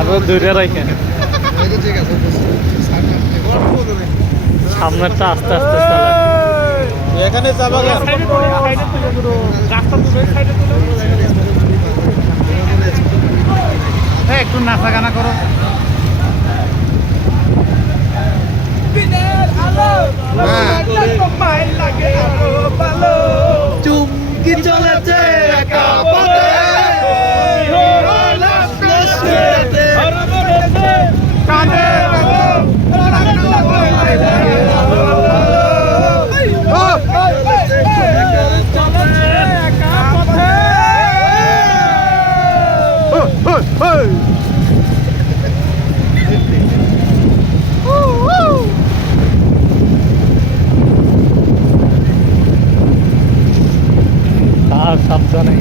আরো দূরে রাখেন, সামনেরটা আস্তে আস্তে চালান। এখানে চা বাগান, একটু নাচা গানা করো। চুমকি চলেছে একা পথে, আর সাবধানে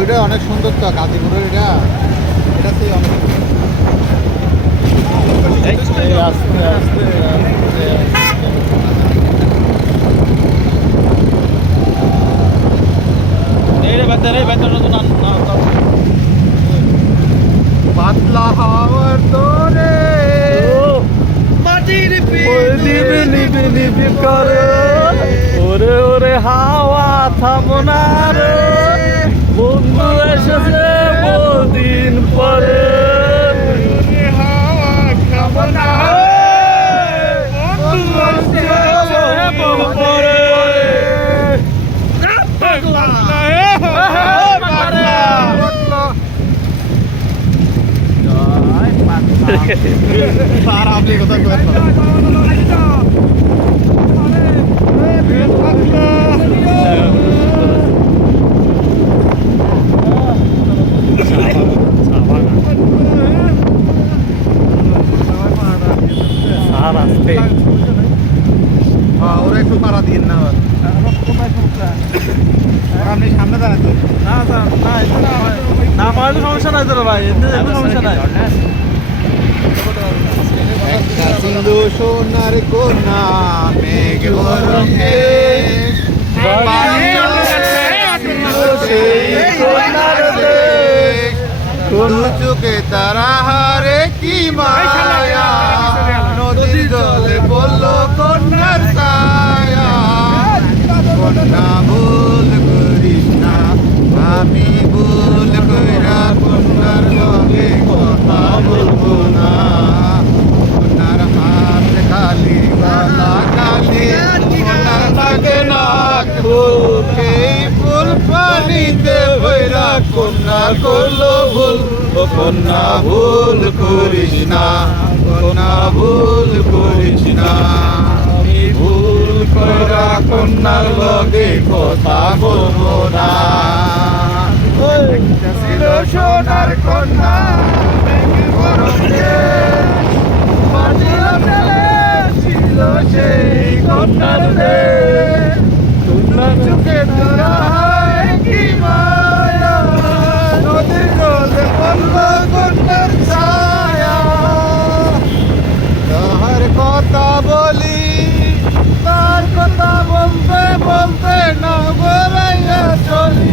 ওইটা অনেক সুন্দর তো গাজীপুরের, এটা সেই অনেক আস্তে আস্তে পাতলা হাওয়ার তোরে মাটির নিবি নিবি নিবি করে, ওরে ওরে হাওয়া থামো না রে, বন্ধু এসেছে বহুদিন পরে। হাওয়া খাবো না সারা আপনি কথা আর আসতে ওরা একটু পাড়া দিন না, আপনি সামনে দাঁড়ান তো। না পারলে সমস্যা নাই তোর ভাই, এতে সমস্যা নাই। সিন্ধু সোনার কোনা মেঘ বরণে কোন চোখে তারা হারে কি মায়া, নদীর জলে বলল কন্যার ছায়া। কন্যা ভুল করিস না, আমি ভুল কইরা কন্যার লগে কথা বলবো না। কন্যার হাত খালি গলা খালি, কন্যার লাগে না ফুল, এই ফুল পানিতে ভৈরা কন্যা করলো ভুল। ও কন্যা ভুল করিস না, কন্যা ভুল করিস না, আমি ভুল কইরা কন্যার লগে কথা বলবো না। ছিল সোনার কন্যা ছিল সেই কন্যার চোখে তোরা কি মায়া, নদীর জলে বলল কন্যার ছায়া। তাহার কথা বলি, তার কথা বলতে বলতে না বলাইয়া চলি।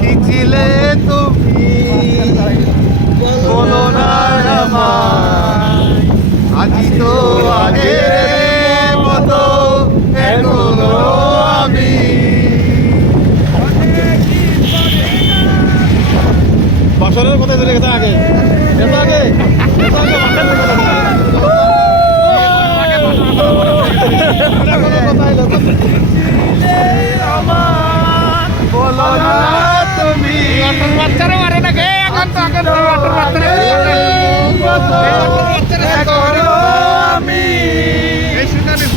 কি ছিলে তুমি বলো না আমায়, আজি তো আগের মতো এখনো আমি। বাসনের কথা চলে গেছে আগে, বলো না তুমি বাচ্চারা মারে না গে, এখন তো আগে আমি সেদিন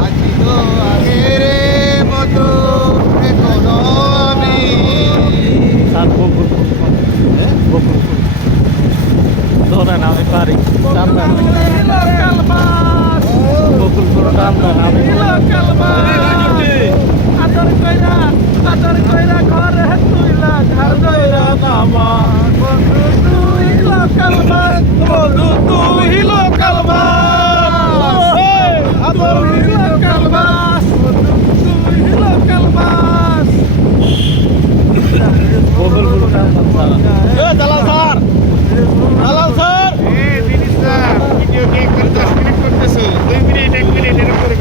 আছি তো আগের মতো এখনো আমি। আর বকুল ফুল বকুল ফুল ধরেন আমি পারি টানবেন বকুল ফুল টানবেন আমি আদর কইরা ঘরে তুইলা ঘর দইরা নামা বন্ধু তুই লোকাল মাছ বন্ধু তুই লোকাল মাছ আদর লোকাল মাছ বন্ধু তুই লোকাল মাছ বকুল ফুল টানবেন দালাল স্যার, দালাল স্যার, ভিডিও কে করে 10 মিনিট করতেছো 2 মিনিট 1 মিনিট এরকম করে